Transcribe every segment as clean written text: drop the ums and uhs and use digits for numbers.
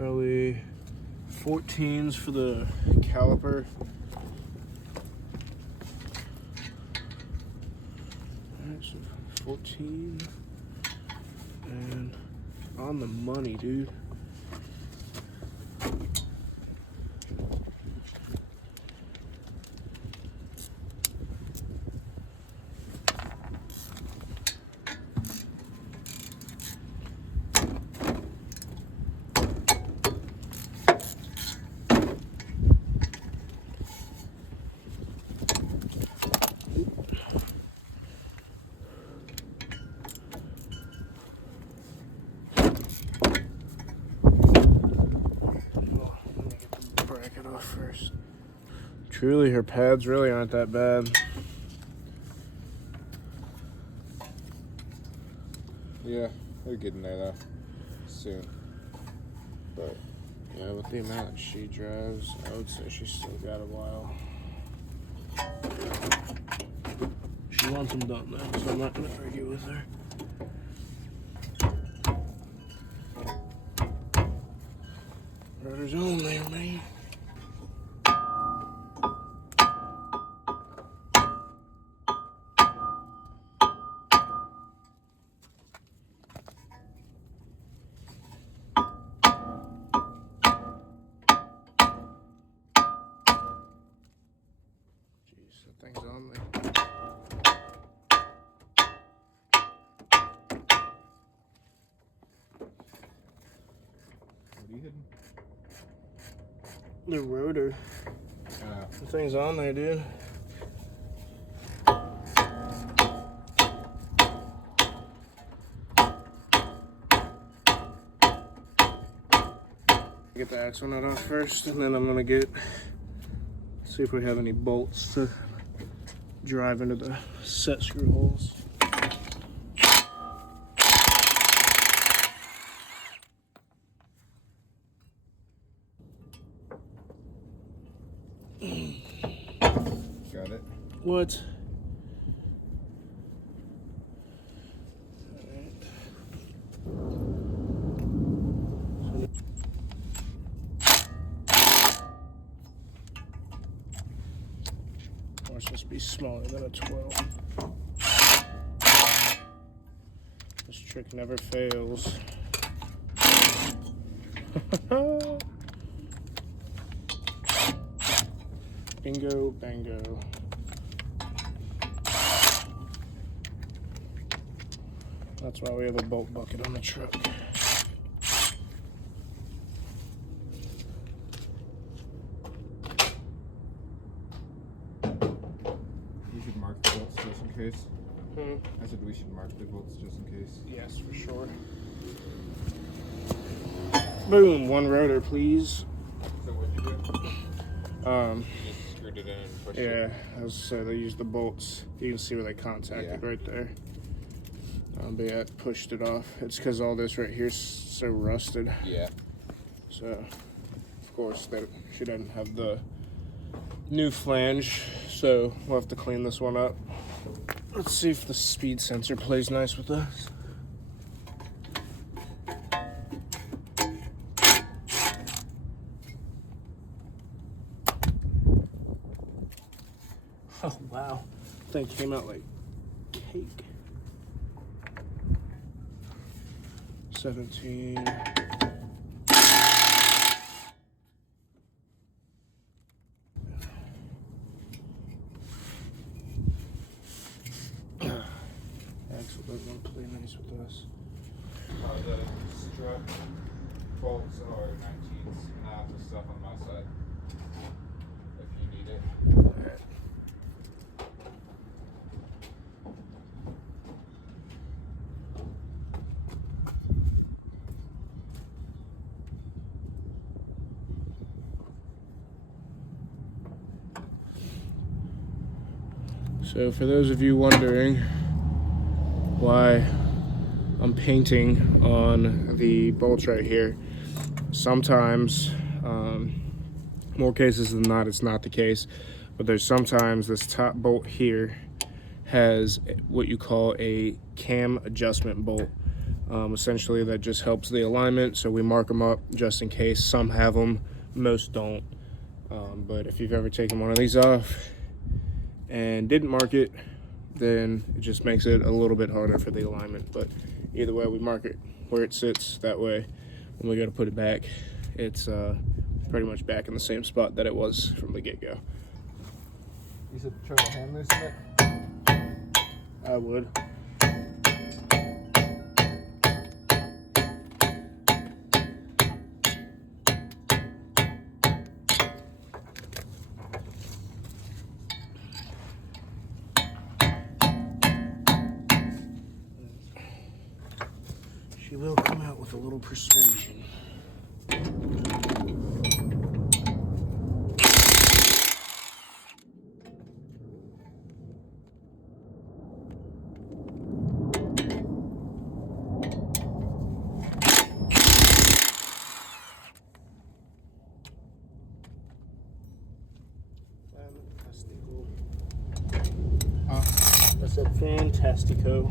Probably 14s for the caliper. Alright, so 14. And on the money, dude. Bracket off first. Truly, her pads really aren't that bad. Yeah, they're getting there though. Soon. But Yeah, with the amount she drives, I would say she's still got a while. She wants them done though, so I'm not gonna argue with her. Rotors only, man. Jeez, that thing's on me. what are you hitting? The rotor. The thing's on there, dude. Get the axle nut off first, and then I'm gonna see if we have any bolts to drive into the set screw holes. Got it. What? Or it's supposed to be smaller than a 12. This trick never fails. Bingo, bango. That's why we have a bolt bucket on the truck. We should mark the bolts just in case. Hmm. I said we should mark the bolts just in case. Yes, for sure. Boom, one rotor, please. So what'd you do? You just screwed it in and pushed it? Yeah, I was so they use the bolts. You can see where they contacted right there. But yeah, it pushed it off. It's because all this right here is so rusted. Yeah. So, of course, she doesn't have the new flange, so we'll have to clean this one up. Let's see if the speed sensor plays nice with us. Oh, wow. That thing came out like cake. 17. Axle doesn't want to play nice with us. The strut bolts are 19s, and I have the stuff on my side. If you need it. So for those of you wondering why I'm painting on the bolts right here, sometimes, more cases than not, it's not the case, but there's sometimes this top bolt here has what you call a cam adjustment bolt. Essentially, that just helps the alignment, so we mark them up just in case. Some have them, most don't. But if you've ever taken one of these off and didn't mark it, then it just makes it a little bit harder for the alignment. But either way, we mark it where it sits. That way, when we go to put it back, it's pretty much back in the same spot that it was from the get-go. You said try to hand loosen it? I would. She will come out with a little persuasion. I said fantastico.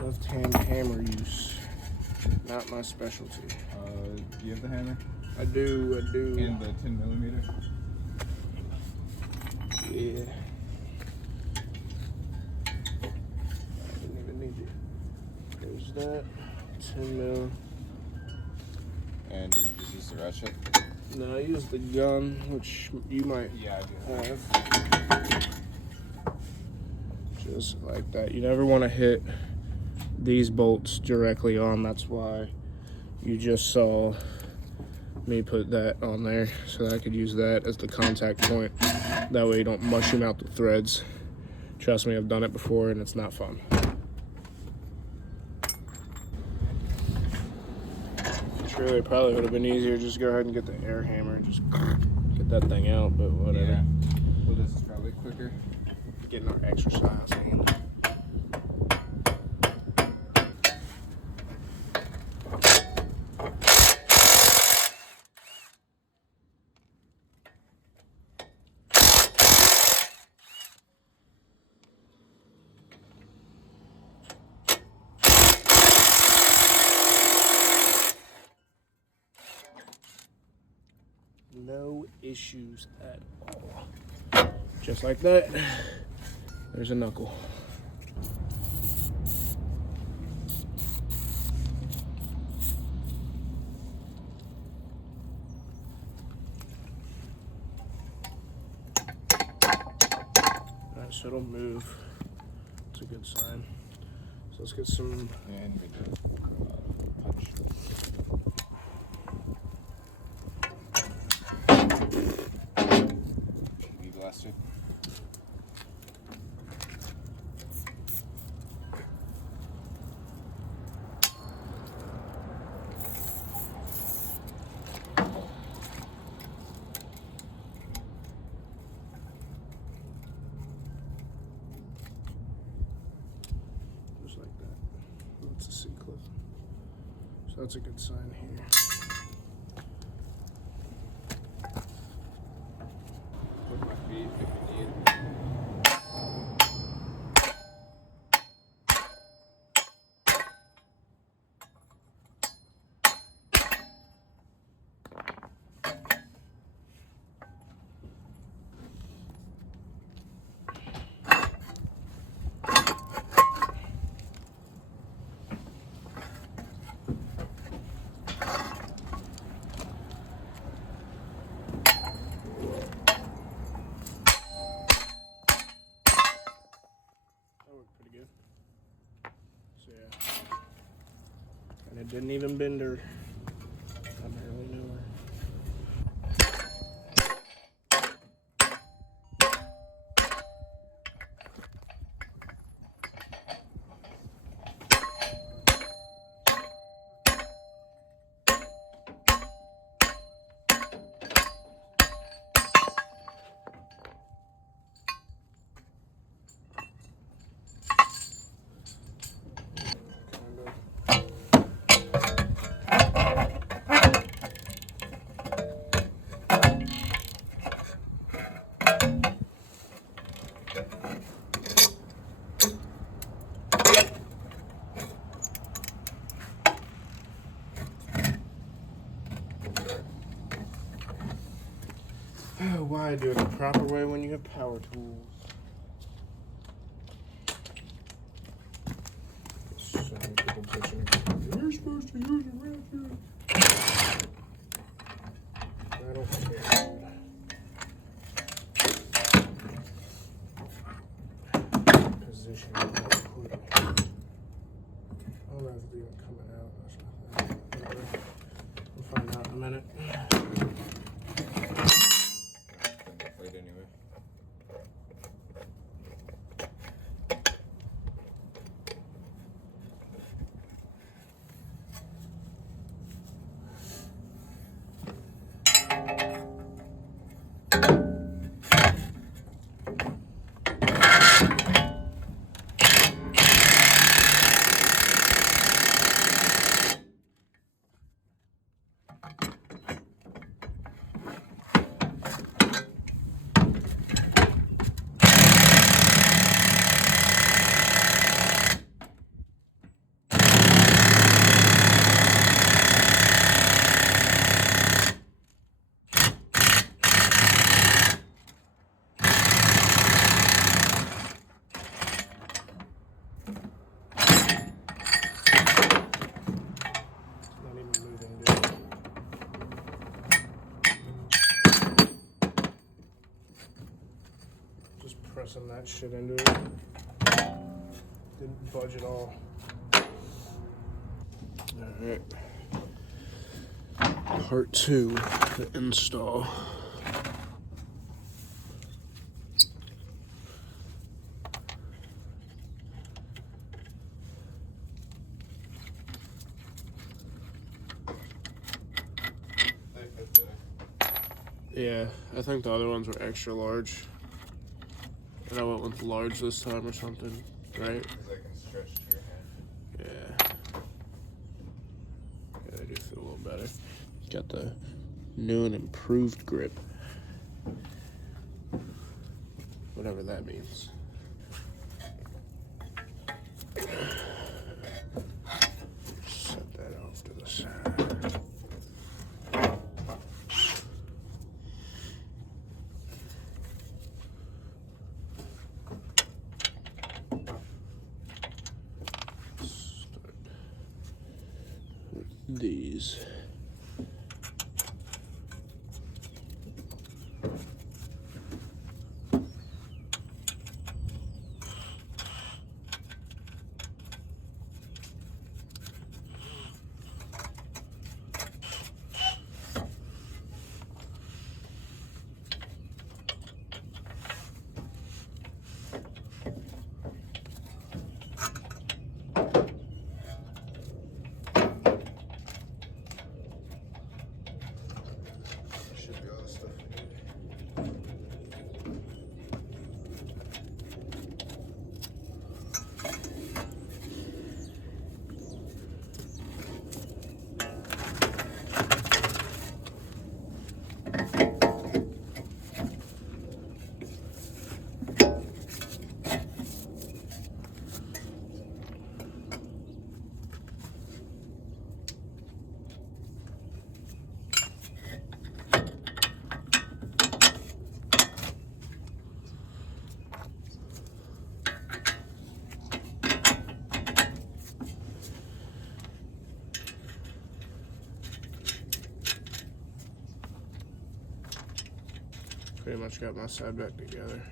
Left-hand hammer use, not my specialty. Do you have the hammer? I do. And the 10 millimeter? Yeah. I didn't even need it. There's that. 10 mil. And did you just use the ratchet? No, I use the gun, which you might Yeah, I do. have. Just like that. You never want to hit these bolts directly on. That's why you just saw me put that on there, so that I could use that as the contact point. That way you don't mush them out the threads. Trust me, I've done it before and it's not fun. Really, probably would have been easier just go ahead and get the air hammer, just get that thing out, but whatever. Yeah. Well, this is probably quicker. Getting our exercise in. No issues at all. Just like that, there's a knuckle. Alright, so it'll move. It's a good sign. So let's get some. And we do punch. TV blaster. Just like that. That's a C-clip. So that's a good sign here. Put my feet if you need. And it didn't even bend her. I barely knew her. Why do it the proper way when you have power tools? So many people bitching about, you're supposed to use a ratchet. I don't care. Position. Oh, that's even coming out. That's nothing. We'll find out in a minute. Wait anyway. Not even moving, dude. Just pressing that shit into it. Didn't budge at all. Alright. Part 2, the install. They fit there. Yeah, I think the other ones were extra large. And I went with large this time or something, right? Because they can stretch to your hand. Yeah. Yeah, they do feel a little better. Got the new and improved grip. Whatever that means. Set that off to the side. Start with these. Should be all the stuff we need. Pretty much got my side back together.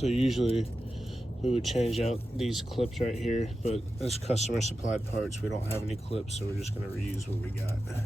So usually we would change out these clips right here, but as customer supplied parts, we don't have any clips, so we're just gonna reuse what we got. That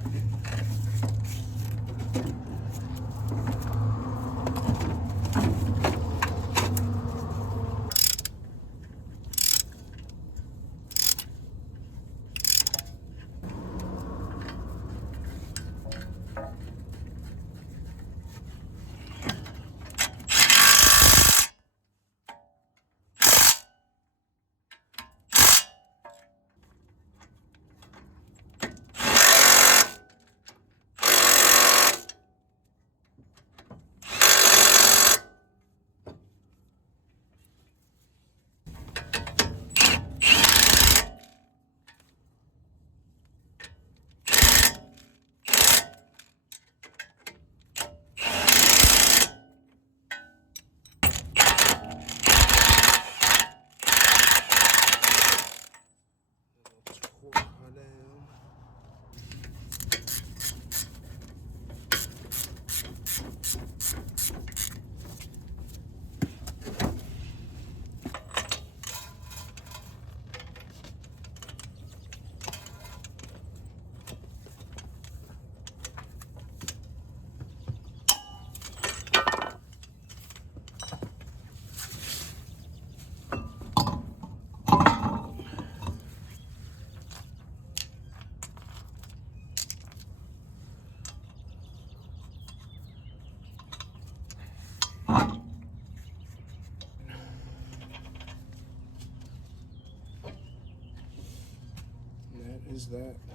is that.